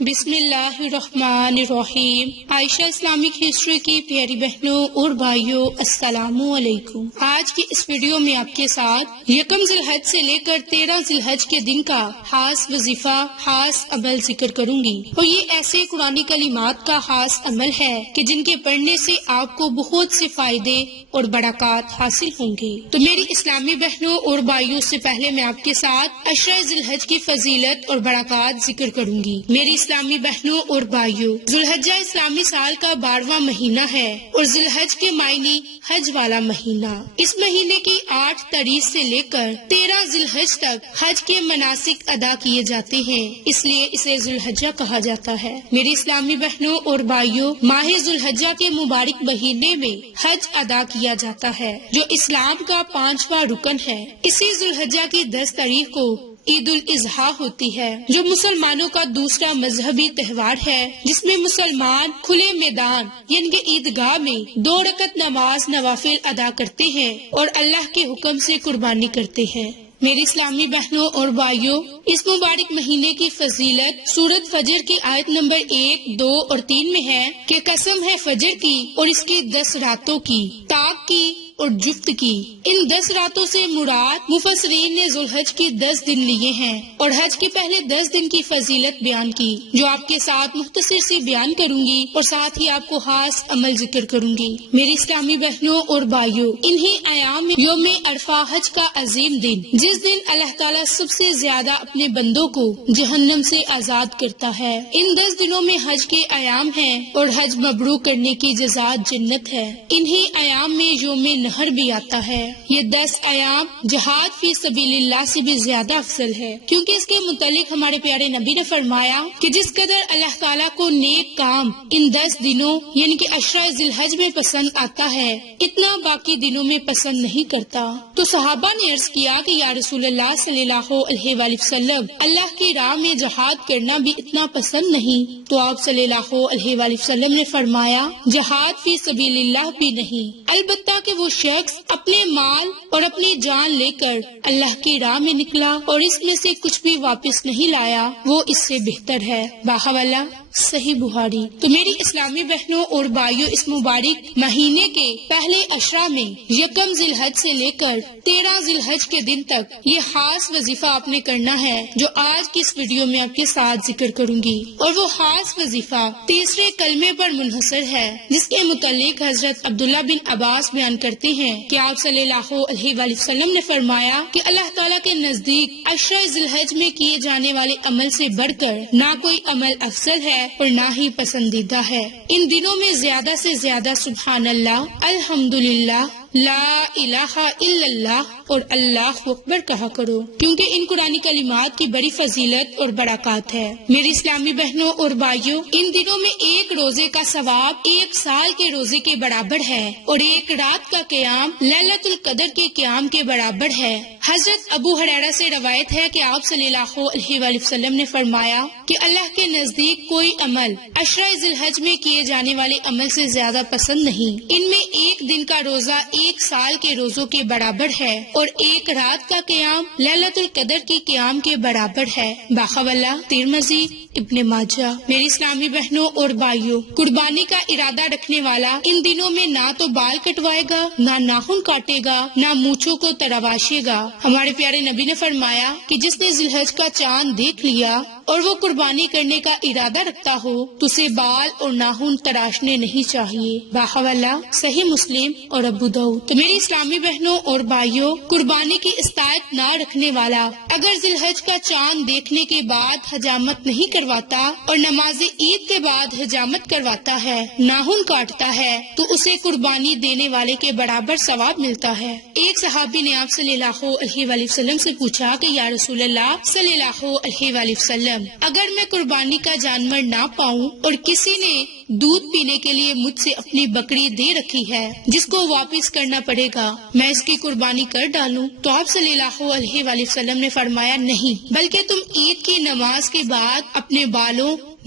بسم اللہ الرحمن الرحیم۔ عائشہ اسلامک ہسٹری کی پیاری بہنوں اور بھائیوں، السلام علیکم۔ آج کی اس ویڈیو میں آپ کے ساتھ یکم ذی الحج سے لے کر 13 ذی الحج کے دن کا خاص وظیفہ، خاص عمل ذکر کروں گی، اور یہ ایسے قرآنی کلمات کا خاص عمل ہے کہ جن کے پڑھنے سے آپ کو بہت سے فائدے اور برکات حاصل ہوں گے۔ تو میری اسلامی بہنوں اور بھائیوں، سے پہلے میں آپ کے ساتھ عشرہ ذی الحج کی فضیلت اور برکات ذکر کروں گی۔ میری اسلامی بہنوں اور بھائیوں، ذو الحجہ اسلامی سال کا 12واں مہینہ ہے اور ذی الحج کے معنی حج والا مہینہ۔ اس مہینے کی 8 تاریخ سے لے کر 13 ذی الحج تک حج کے مناسک ادا کیے جاتے ہیں، اس لیے اسے ذو الحجہ کہا جاتا ہے۔ میری اسلامی بہنوں اور بھائیوں، ماہ ذو الحجہ کے مبارک مہینے میں حج ادا کیا جاتا ہے، جو اسلام کا 5واں رکن ہے۔ اسی ذو الحجہ کی 10 تاریخ کو عید الاضحیٰ ہوتی ہے، جو مسلمانوں کا دوسرا مذہبی تہوار ہے، جس میں مسلمان کھلے میدان یعنی کہ عیدگاہ میں 2 رکعت نماز نوافل ادا کرتے ہیں اور اللہ کے حکم سے قربانی کرتے ہیں۔ میری اسلامی بہنوں اور بھائیوں، اس مبارک مہینے کی فضیلت سورۃ فجر کی آیت نمبر 1، 2 اور 3 میں ہے کہ قسم ہے فجر کی اور اس کی 10 راتوں کی، تاک کی اور جفت کی۔ ان 10 راتوں سے مراد مفسرین نے ذو الحج کی 10 دن لیے ہیں اور حج کے پہلے 10 دن کی فضیلت بیان کی، جو آپ کے ساتھ مختصر سے بیان کروں گی اور ساتھ ہی آپ کو خاص عمل ذکر کروں گی۔ میری اسلامی بہنوں اور بھائیوں، انہی ایام میں یوم عرفہ، حج کا عظیم دن، جس دن اللہ تعالیٰ سب سے زیادہ اپنے بندوں کو جہنم سے آزاد کرتا ہے۔ ان 10 دنوں میں حج کے ایام ہیں اور حج مبرور کرنے کی جزا جنت ہے۔ انہی ایام میں یوم نہر بھی آتا ہے۔ یہ 10 ایام جہاد فی سبیل اللہ سے بھی زیادہ افضل ہے، کیونکہ اس کے متعلق ہمارے پیارے نبی نے فرمایا کہ جس قدر اللہ تعالیٰ کو نیک کام ان 10 دنوں یعنی کہ عشرہ ذی الحج میں پسند آتا ہے، اتنا باقی دنوں میں پسند نہیں کرتا۔ تو صحابہ نے عرض کیا کہ یا رسول اللہ صلی اللہ علیہ وآلہ وسلم، اللہ کی راہ میں جہاد کرنا بھی اتنا پسند نہیں۔ تو آپ صلی اللہ علیہ وآلہ وسلم نے فرمایا جہاد فی سبیل اللہ بھی نہیں، البتہ کہ وہ شخص اپنے مال اور اپنی جان لے کر اللہ کی راہ میں نکلا اور اس میں سے کچھ بھی واپس نہیں لایا، وہ اس سے بہتر ہے۔ باحوالہ صحیح بخاری۔ تو میری اسلامی بہنوں اور بھائیوں، اس مبارک مہینے کے پہلے عشرہ میں یکم ذی الحج سے لے کر 13 ذی الحج کے دن تک یہ خاص وظیفہ آپ نے کرنا ہے، جو آج کی اس ویڈیو میں آپ کے ساتھ ذکر کروں گی، اور وہ خاص وظیفہ تیسرے کلمے پر منحصر ہے، جس کے متعلق حضرت عبداللہ بن عباس بیان کرتے ہیں کہ آپ صلی اللہ علیہ وآلہ وسلم نے فرمایا کہ اللہ تعالیٰ کے نزدیک عشرہ ذی الحج میں کیے جانے والے عمل سے بڑھ کر نہ کوئی عمل افضل ہے اور نہ ہی پسندیدہ ہے۔ ان دنوں میں زیادہ سے زیادہ سبحان اللہ، الحمدللہ، لا الہ الا اللہ اور اللہ اکبر کہا کرو، کیونکہ ان قرآنی کلمات کی بڑی فضیلت اور برکات ہے۔ میری اسلامی بہنوں اور بھائیوں، ان دنوں میں ایک روزے کا ثواب 1 سال کے روزے کے برابر ہے اور ایک رات کا قیام لیلۃ القدر کے قیام کے برابر ہے۔ حضرت ابو ہریرہ سے روایت ہے کہ آپ صلی اللہ علیہ وآلہ وسلم نے فرمایا کہ اللہ کے نزدیک کوئی عمل عشرہ ذی الحج میں کیے جانے والے عمل سے زیادہ پسند نہیں۔ ان میں ایک دن کا روزہ 1 سال کے روزوں کے برابر ہے اور ایک رات کا قیام لیلۃ القدر کے قیام کے برابر ہے۔ باحوالہ ترمذی، ابن ماجہ۔ میری اسلامی بہنوں اور بھائیوں، قربانی کا ارادہ رکھنے والا ان دنوں میں نہ تو بال کٹوائے گا، نہ ناخن کاٹے گا، نہ مونچھوں کو تراشے گا۔ ہمارے پیارے نبی نے فرمایا کہ جس نے ذی الحج کا چاند دیکھ لیا اور وہ قربانی کرنے کا ارادہ رکھتا ہو تو اسے بال اور ناخن تراشنے نہیں چاہیے۔ باحوالہ صحیح مسلم اور ابو داؤد۔ تو میری اسلامی بہنوں اور بھائیوں، قربانی کی استطاعت نہ رکھنے والا اگر ذی الحج کا چاند دیکھنے کے بعد حجامت نہیں کرواتا اور نماز عید کے بعد حجامت کرواتا ہے، ناخن کاٹتا ہے، تو اسے قربانی دینے والے کے برابر ثواب ملتا ہے۔ ایک صحابی نے آپ صلی اللہ علیہ وآلہ وسلم سے پوچھا کہ یا رسول اللہ صلی اللہ علیہ وآلہ وسلم، اگر میں قربانی کا جانور نہ پاؤں اور کسی نے دودھ پینے کے لیے مجھ سے اپنی بکری دے رکھی ہے جس کو واپس کرنا پڑے گا، میں اس کی قربانی کر ڈالوں؟ تو آپ صلی اللہ علیہ وآلہ وسلم نے فرمایا نہیں، بلکہ تم عید کی نماز کے بعد اپنے بالوں،